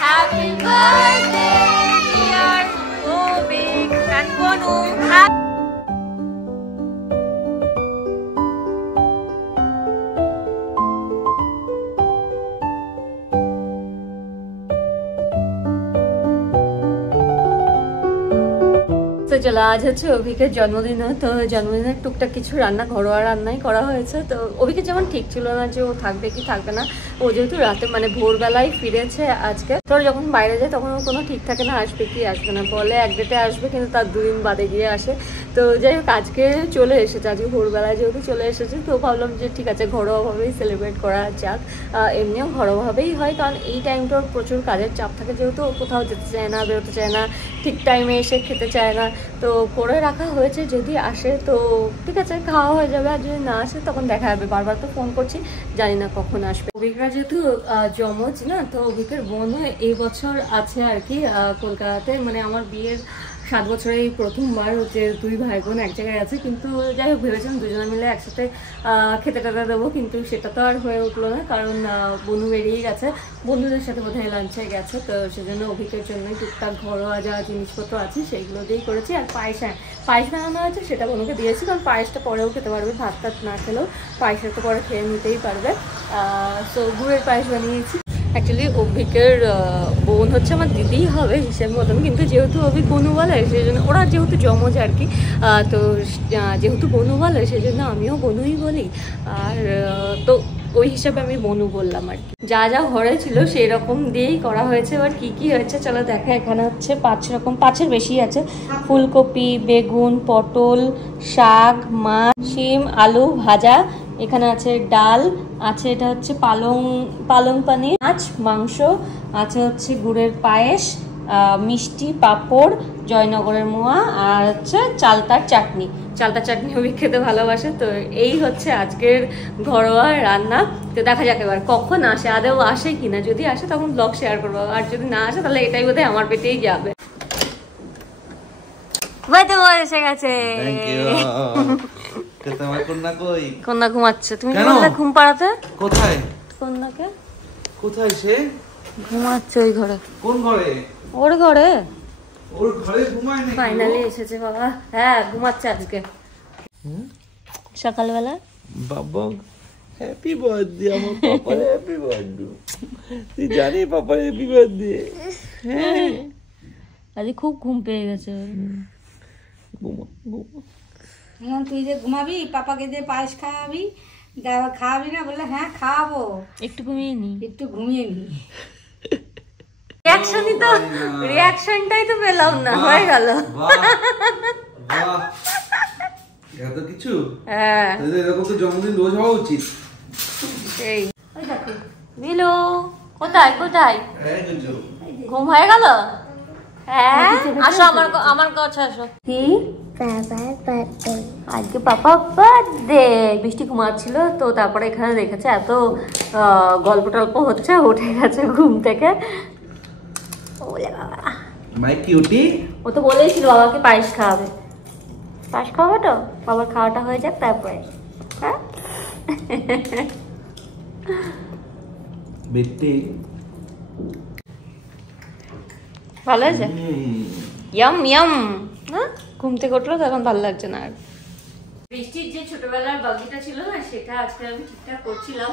Happy birthday, dear Obik and Bonu. তো চলো, আজ হচ্ছে অভিকের জন্মদিন। তো জন্মদিনের টুকটাক কিছু রান্না, ঘরোয়া রান্নাই করা হয়েছে। তো অভিকের যেমন ঠিক ছিল না যে ও থাকবে কি থাকবে না, ও যেহেতু রাতে মানে ভোরবেলায় ফিরেছে আজকে, তোর যখন বাইরে যায় তখন ওর কোনো ঠিক থাকে না আসবে কি আসবে না, বলে এক ডেটে আসবে কিন্তু তার 2 দিন বাদে গিয়ে আসে। তো যাই হোক আজকে চলে এসেছে, আজকে ভোরবেলায় যেহেতু চলে এসেছে তো ভাবলাম যে ঠিক আছে ঘরোয়াভাবেই সেলিব্রেট করা যাক। এমনিও ঘরোয়াভাবেই হয়, কারণ এই টাইমটার প্রচুর কাজের চাপ থাকে, যেহেতু কোথাও যেতে চায় না, বেরোতে চায় না, ঠিক টাইমে এসে খেতে চায় না। তো করে রাখা হয়েছে, যদি আসে তো ঠিক আছে খাওয়া হয়ে যাবে, আর যদি না আসে তখন দেখা যাবে। বারবার তো ফোন করছি, জানি না কখন আসবে। অভিকরা যেহেতু জমজ না, তো অভিকের বোনও এই বছর আছে আর কি কলকাতাতে। মানে আমার বিয়ের 7 বছরে এই প্রথমবার হচ্ছে 2 ভাই বোন এক জায়গায় আছে। কিন্তু যাই হোক ভেবেছিলাম দুজনে মিলে একসাথে খেতে টেতে দেবো, কিন্তু সেটা তো আর হয়ে উঠলো না, কারণ বনু বেরিয়ে গেছে, বন্ধুদের সাথে বোধহয় লাঞ্চে গেছে। তো সেজন্য অভিকের জন্যই টুকটাক ঘরোয়া যা জিনিসপত্র আছে সেইগুলো দিয়েই করেছি। আর পায়েস বানানো হয়েছে, সেটা বনুকে দিয়েছি, কারণ পায়েসটা পরেও খেতে পারবে, ভাত টাত না খেলেও পায়েসের তো পরে খেয়ে নিতেই পারবে। সো গুড়ের পায়েস বানিয়েছি। অ্যাকচুয়ালি অভিকের বোন হচ্ছে আমার দিদিই হবে হিসেব মতন, কিন্তু যেহেতু অভিক বনু বলে সেই জন্য, ওরা যেহেতু জমজ আর কি, তো যেহেতু বনু বলে সেই জন্য আমিও বনুই বলি। আর তো ওই হিসাবে আমি বনু বললাম আর কি। যা যা ঘরে ছিল সেই রকম দিয়েই করা হয়েছে। এবার কি কি হয়েছে চলো দেখা। এখানে হচ্ছে 5 রকম, 5-এর বেশি আছে। ফুলকপি, বেগুন, পটল, শাক, মাছ, শিম, আলু ভাজা। এখানে আছে ডাল, আছে এটা হচ্ছে পালং পানির, মাছ, মাংস আছে, হচ্ছে গুড়ের পায়েস, মিষ্টি, পাঁপড়, জয়নগরের মোয়া, আর হচ্ছে চালতার চাটনি অভিক খেতে ভালোবাসে। তো এই হচ্ছে আজকের ঘরোয়া রান্না। তো দেখা যাক এবার কখন আসে, আদেও আসে কিনা। যদি আসে তখন ব্লগ শেয়ার করবো, আর যদি না আসে তাহলে এটাই বোধহয় আমার পেটেই যাবে। এসে গেছে, কন্যা ঘুমাচ্ছে। তুমি বললে ঘুম পাড়াতে, কোথায় কন্যাকে? কোথায় সে ঘুমাচ্ছে? ওই ঘরে। কোন ঘরে? ওর ঘরে। ওর ঘরে ঘুমায় না? ফাইনালি এসেছে বাবা। হ্যাঁ ঘুমাচ্ছে আজকে সকালবেলা। বাবা হ্যাপি বার্থডে আমার পাপা, হ্যাপি বার্থডে। তুই জানি পাপা হ্যাপি বার্থডে। হ্যাঁ আজ খুব ঘুম পেয়ে গেছে। এখন তুই যে ঘুমাবি, পাপাকে যে পায়েস খাওয়াবি, খাওয়াবি না? বললে হ্যাঁ খাওয়াবো, একটু ঘুমিয়ে নি। রিঅ্যাকশনই তো, রিঅ্যাকশনটাই তো পেলাম না, হয়ে গেল। এত কিছু। হ্যাঁ এরকম তো জন্মদিন রোজ হওয়া উচিত। সেই বিলু কোথায় ঘুম হয়ে গেল? হ্যাঁ আসো আমার কাছে আসো। কি আজকে পাপা বার্থডে? বৃষ্টি ঘুমাচ্ছিল তো, তারপরে এখানে দেখেছে এত গল্প টল্প হচ্ছে, উঠে গেছে ঘুম থেকে। ও তো বলেছিল বাবাকে পায়েস খাওয়াবে, পায়েস খাওয়াবে তো, বাবার খাওয়াটা হয়ে যাক তারপরে। হ্যাঁ ভালো আছে, ইয়াম ইয়াম। হ্যাঁ ঘুম থেকে উঠলো তখন ভালো লাগছে না আর। বৃষ্টির যে ছোটবেলার বাগিটা ছিল না, সেটা আজকে আমি ঠিকঠাক করছিলাম।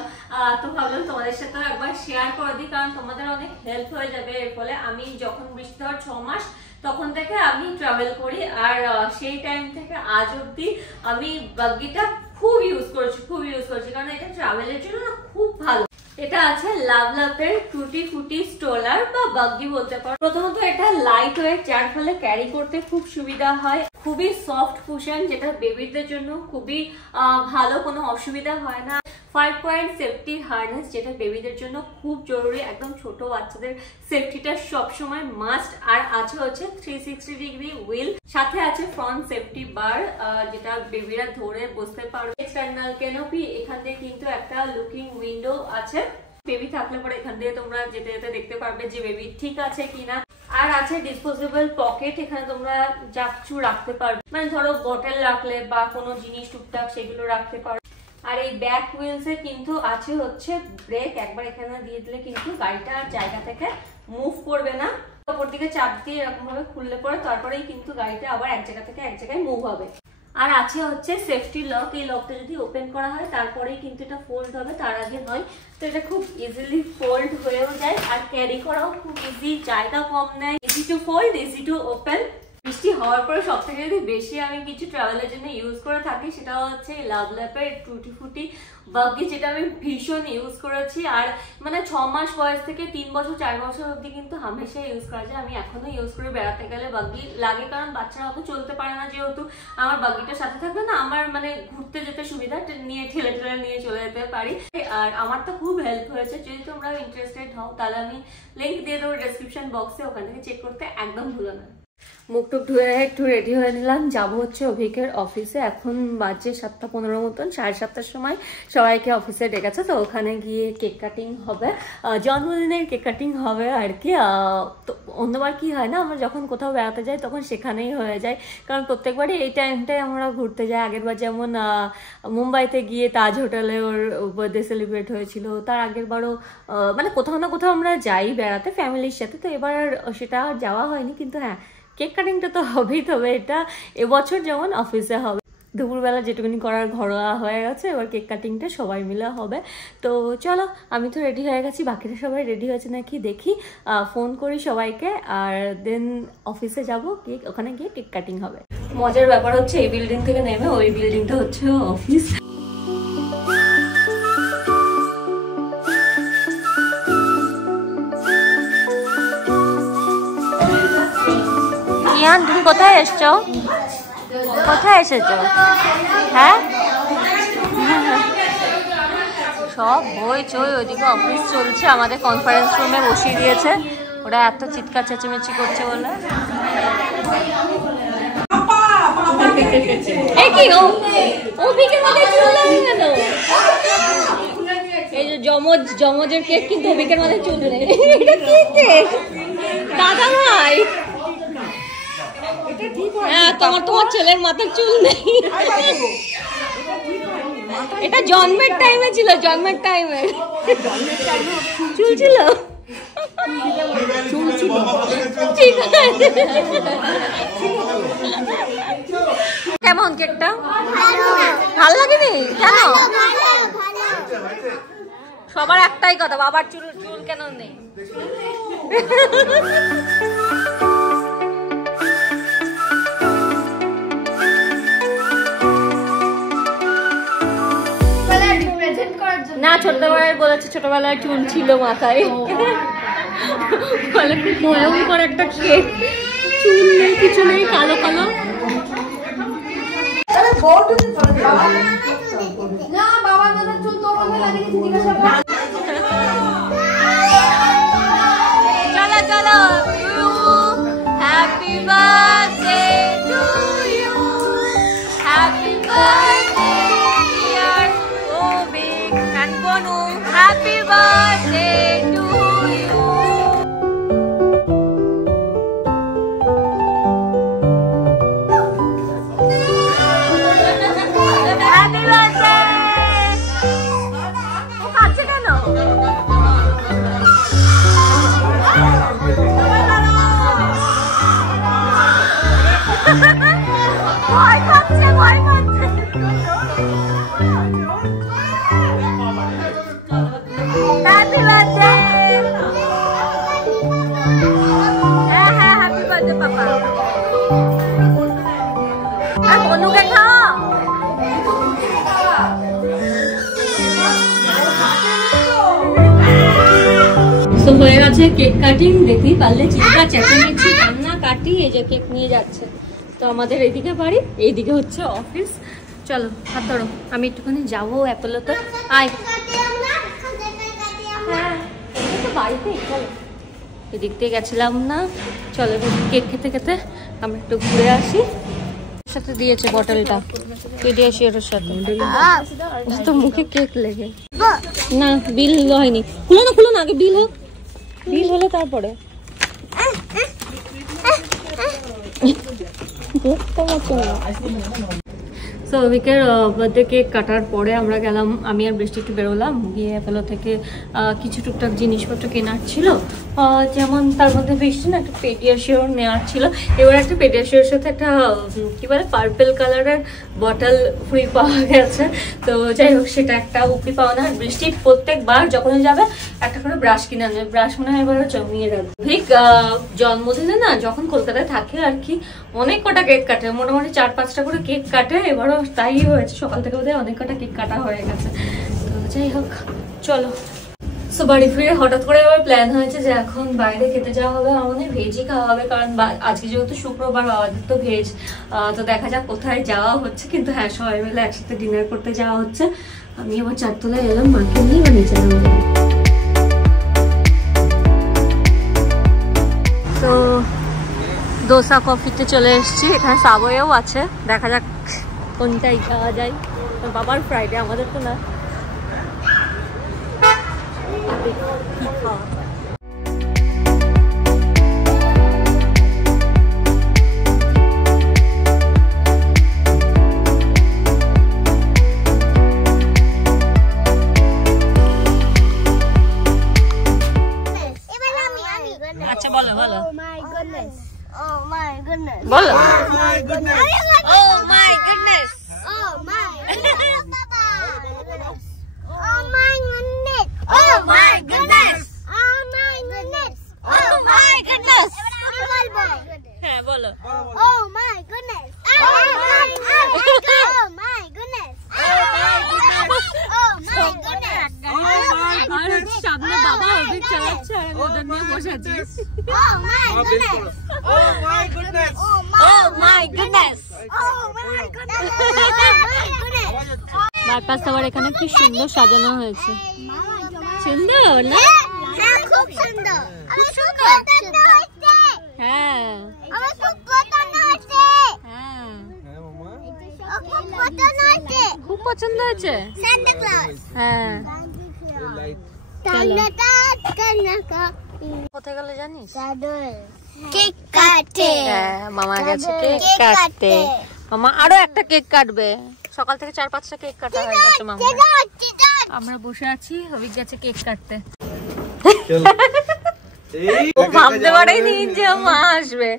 তো ভাবলাম তোমাদের সাথে একবার শেয়ার করে দিই, কারণ তোমাদের অনেক হেল্প হয়ে যাবে এর ফলে। আমি যখন বৃষ্টি হওয়ার 6 মাস তখন থেকে আমি ট্রাভেল করি, আর সেই টাইম থেকে আজ অব্দি আমি বাগিটা খুব ইউজ করেছি, কারণ এটা ট্রাভেলের জন্য খুব ভালো। এটা আছে লাভলাভের টুটি ফুটি স্ট্রলার বা বাগি বলতে পারো। প্রথমত এটা লাইট ওয়েট, যার ফলে ক্যারি করতে খুব সুবিধা হয়। খুবই সফট কুশন, যেটা বেবিদের জন্য খুবই ভালো, কোনো অসুবিধা হয় না। 5 পয়েন্ট সেফটি হার্নেস, যেটা বেবিদের জন্য খুব জরুরি, একদম ছোট বাচ্চাদের সেফটিটা সবসময় মাস্ট। আর আছে হচ্ছে 360 ডিগ্রি হুইল, সাথে আছে ফ্রন্ট সেফটি বার, যেটা বেবিরা ধরে বসতে পারবে। এক্সটার্নাল ক্যানোপি, এখান থেকে কিন্তু একটা লুকিং উইন্ডো আছে, বেবি থাকলে পরে এখান দিয়ে তোমরা যেতে যেতে দেখতে পারবে যে বেবি ঠিক আছে কিনা। আর আছে ডিসপোজেবল পকেট, এখানে তোমরা যা কিছু রাখতে পারবে, মানে ধরো বটল রাখলে বা কোনো জিনিস টুকটাক সেগুলো রাখতে পারো। আর এই ব্যাক হুইলস এ কিন্তু আছে হচ্ছে ব্রেক, একবার এখানে দিয়ে দিলে কিন্তু গাড়িটা আর জায়গা থেকে মুভ করবে না, উপর দিকে চাপ দিয়ে এরকম ভাবে খুললে পরে তারপরেই কিন্তু গাড়িটা আবার এক জায়গা থেকে এক জায়গায় মুভ হবে। আর আছে হচ্ছে সেফটি লক, এই লকটা যদি ওপেন করা হয় তারপরেই কিন্তু এটা ফোল্ড হবে, তার আগে নয়। তো এটা খুব ইজিলি ফোল্ড হয়েও যায় আর ক্যারি করাও খুব ইজি, জায়গা কম নেয়, easy to fold, easy to open. বৃষ্টি হওয়ার পরে সব থেকে যদি বেশি আমি কিছু ট্রাভেলের জন্য ইউজ করে থাকি সেটা হচ্ছে লাভ ল্যাপের টুটি ফুটি বাগি, যেটা আমি ভীষণ ইউজ করেছি। আর মানে 6 মাস বয়স থেকে 3 বছর 4 বছর অবধি কিন্তু হামেশা ইউজ করা যায়। আমি এখনো ইউজ করে বেড়াতে গেলে বাগি লাগে, কারণ বাচ্চারা অত চলতে পারে না, যেহেতু আমার বাগিটার সাথে থাকবে না, আমার মানে ঘুরতে যেতে সুবিধা, নিয়ে ঠেলে ঠেলে নিয়ে চলে যেতে পারি। আর আমার তো খুব হেল্প হয়েছে। যদি তোমরা ইন্টারেস্টেড হও তাহলে আমি লিঙ্ক দিয়ে দেবো ডেসক্রিপশন বক্সে, ওখান থেকে চেক করতে একদম ভুলো না। মুখ টুক ধুয়ে একটু রেডি হয়ে নিলাম, যাবো হচ্ছে অভিকের অফিসে। এখন বাজে 7:15 মতন, 7:30টার সময় সবাইকে অফিসে ডেকেছে, তো ওখানে গিয়ে কেক কাটিং হবে, জন্মদিনের কেক কাটিং হবে আর কি। তো অন্যবার কি হয় না, আমরা যখন কোথাও বেড়াতে যাই তখন সেখানেই হয়ে যায়, কারণ প্রত্যেকবারই এই টাইমটাই আমরা ঘুরতে যাই। আগেরবার যেমন মুম্বাইতে গিয়ে তাজ হোটেলে ওর বার্থডে সেলিব্রেট হয়েছিল, তার আগের বারও মানে কোথাও না কোথাও আমরা যাই বেড়াতে ফ্যামিলির সাথে, তো এবার সেটা যাওয়া হয়নি। কিন্তু হ্যাঁ, কেক কাটিংটা তো হবেই, তবে এটা এবছর যেমন অফিসে হবে। দুপুরবেলা যেটুকুনি করার ঘরোয়া হয়ে গেছে, এবার কেক কাটিংটা সবাই মিলে হবে। তো চলো, আমি তো রেডি হয়ে গেছি, বাকিরা সবাই রেডি হয়েছে নাকি দেখি, ফোন করি সবাইকে, আর দেন অফিসে যাবো, কেক ওখানে গিয়ে কেক কাটিং হবে। মজার ব্যাপার হচ্ছে এই বিল্ডিং থেকে নেমে ওই বিল্ডিংটা হচ্ছে অফিস। ইয়ান, তুমি কোথায় এসছো? কোথায় এসেছো? হ্যাঁ, সব বই চই, ওইদিকে অফিস চলছে, আমাদের কনফারেন্স রুমে বসিয়ে দিয়েছে, ওরা এত চিৎকার চেঁচামেচি করছে বলে। এই যে জমজের কেক, কিন্তু অভিকের মাথায় চুল নেই। এটা কি কেক দাদা ভাই? হ্যাঁ, তোমার ছেলের মাথার চুল নেই। এটা জন্মের টাইমে ছিল, জন্মের টাইমে চুল ছিল। কেমন কেকটা? ভালো লাগেনি কেন? সবার একটাই কথা, বাবার চুল কেন নেই? না, ছোটবেলায় বলেছে ছোটবেলায় চুল ছিল মাথায়, বলে খুব ভয়ঙ্কর একটা কেক, চুল নেই কিছু নেই, কালো কালো। না, বাবার মাথার চুল তোর মধ্যে লাগিয়ে জিজ্ঞাসা কর। চলো চলো, happy birthday to you, happy birthday dear Abhik and Bonu, happy birthday to you. Happy birthday. ও কাছে কেন? ভয় পাচ্ছে, ভয় পাচ্ছে। Happy birthday. হ্যাঁ হ্যাঁ, হ্যাপি বার্থডে পাপা। আর বনুকে খাও। তো হয়ে গেছে কেক কাটিং, দেখতেই পারলে চিৎকার চেঁচামেচি কান্না কাটি, এই যে কেক নিয়ে যাচ্ছে। তো আমাদের এইদিকে বাড়ি, এইদিকে হচ্ছে অফিস। চলো হাত ধরো, আমি একটুখানি যাবো অ্যাপোলোতে। আয়, হ্যাঁ তো বাড়িতেই, চলো। এদিক দিয়ে গেছিলাম না, চলো কেক খেতে খেতে আমরা একটু ঘুরে আসি। সাথে দিয়েছে বটলটা, পেডিয়াশিয়ারের সাথে। তো মুখে কেক লেগে না, বিল হয়নি। খুলো না, আগে বিল হোক, বিল হলে তারপরে। সো অভিকের বার্থডে কেক কাটার পরে আমরা গেলাম, আমি আর বৃষ্টি একটু বেরোলাম, গিয়ে অ্যাপেলো থেকে কিছু টুকটাক জিনিসপত্র কেনার ছিল। যেমন তার মধ্যে বৃষ্টি না একটা পেডিয়াশিওর নেওয়ার ছিল। এবার একটা পেডিয়াশিওর সাথে একটা কী বলে পার্পেল কালারের বটল ফ্রি পাওয়া গেছে। তো যাই হোক সেটা একটা উপরি পাওয়া না। বৃষ্টি প্রত্যেকবার যখনই যাবে একটা করে ব্রাশ কিনে আনবে, ব্রাশ মনে হয় এবারও জমিয়ে রাখবে। ঠিক জন্মদিনে না যখন কলকাতায় থাকে আর কি অনেক কটা কেক কাটে, মোটামুটি 4-5টা করে কেক কাটে। এবারও তাই হয়েছে, সকাল থেকে বোধহয় অনেক কটা কেক কাটা হয়ে গেছে। তো যাই হোক চলো। সো বাড়ি ফিরে হঠাৎ করে এবার প্ল্যান হয়েছে যে এখন বাইরে খেতে যাওয়া হবে, আমাদের ভেজই খাওয়া হবে, কারণ আজকে যেহেতু শুক্রবার আমাদের তো ভেজ। তো দেখা যাক কোথায় যাওয়া হচ্ছে, কিন্তু হ্যাঁ সবাই মিলে একসাথে ডিনার করতে যাওয়া হচ্ছে। আমি আবার 4তলায় এলাম মাকে নিয়ে, বা নিচে নামবো। তো দোসা কফিতে চলে এসেছি, এখানে সাবওয়েও আছে, দেখা যাক কোনটাই যাওয়া যায়। বাবার ফ্রাইডে, আমাদের তো না। কি খাওয়া আচ্ছা বলো বলো Oh my goodness. Oh my goodness. বলো Oh my goodness. Oh my goodness. Oh my goodness. Oh my goodness. Oh my goodness. Oh my goodness. Oh my goodness. হ্যাঁ বলো Oh my goodness. Oh my goodness. Oh my goodness. Oh my goodness. আর সামনে বাবা অভিক চালাচ্ছে আর আমি ওদের নিয়ে বসে আছি। Oh my goodness. Oh my goodness. Oh my goodness. Oh my goodness. Bypass tower এখানে কি সুন্দর সাজানো হয়েছে, সুন্দর না? হ্যাঁ খুব সুন্দর। আমি খুব পছন্দ হয়েছে। হ্যাঁ আমার খুব পছন্দ হয়েছে। হ্যাঁ হ্যাঁ মামা। খুব পছন্দ হয়েছে। খুব পছন্দ হয়েছে। Santa Claus. হ্যাঁ এই লাইট। কোথায় গেল জানিস? কেক কাটে। হ্যাঁ মামা গেছে কেক কেক কাটতে। কাটতে। মামা আরো একটা কেক কাটবে, সকাল থেকে 4-5টা কেক কাটা হয়ে গেছে মামা। আমরা বসে আছি, অভিক গেছে কেক কাটতে। চলো। এই ও ভাবতে পারেনি যে মা আসবে।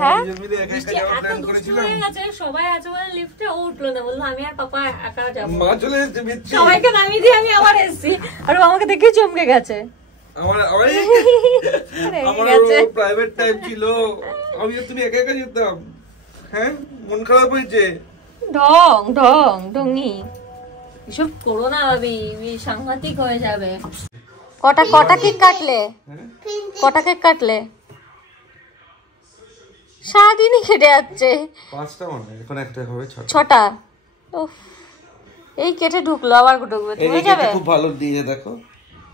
হ্যাঁ মিলে একা একা যাওয়ার এত প্ল্যান দুষ্টু করেছিলাম। হয়ে গেছে, সবাই আছে বলে লিফটে ও উঠলো না, বললো আমি আর পাপা একা যাবো। মা চলে এসেছে মিথ্যে। সবাইকে নামিয়ে দিয়ে আমি আবার এসেছি, আর ও আমাকে দেখে চমকে গেছে। আমার আমার গেছে। প্রাইভেট টাইম ছিল, আমি আর তুমি একা একা যেতাম। হ্যাঁ মন খারাপ হয়েছে। ঢং ঢং ঢঙ্গি এসব করো না ভাবি, সাংঘাতিক হয়ে যাবে। কটা কেক কাটলে? কটা কেক কাটলে? সারাদিনই কেটে যাচ্ছে। 5টা মনে হয়, এখন একটা হবে 6টা। 6টা। উফ, এই কেটে ঢুকলো, আবার ঢুকবে, তুমি যাবে? খুব ভালো দিয়ে দেখো।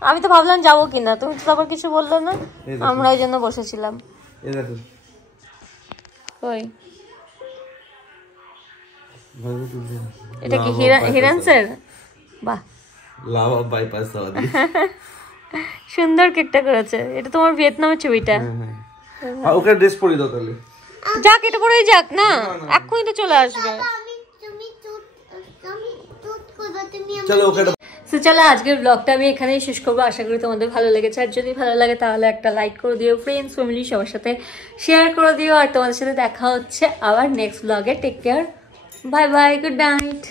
আমি তো ভাবলাম যাবো কিনা, তুমি তো আবার কিছু বললে না, এই দেখো। আমরা ওই জন্য বসেছিলাম। এই দেখো ওই ভালো তুলছে। এটা কি হিরান্সের? বাহ লাভা বাইপাস দাও দি। সুন্দর কেকটা করেছে। এটা তোমার ভিয়েতনামের ছবিটা। আর ওকে ড্রেস পরিয়ে দাও তাহলে। যাক এটা পরেই যাক না, এক্ষুনি তো চলে আসবে। চলো ওকে তো চলো আজকের ব্লগটা আমি এখানেই শেষ করবো। আশা করি তোমাদের ভালো লেগেছে, আর যদি ভালো লাগে তাহলে একটা লাইক করে দিও, ফ্রেন্ডস ফ্যামিলি সবার সাথে শেয়ার করে দিও। আর তোমাদের সাথে দেখা হচ্ছে আবার নেক্সট ব্লগে। Take care, bye bye, good night.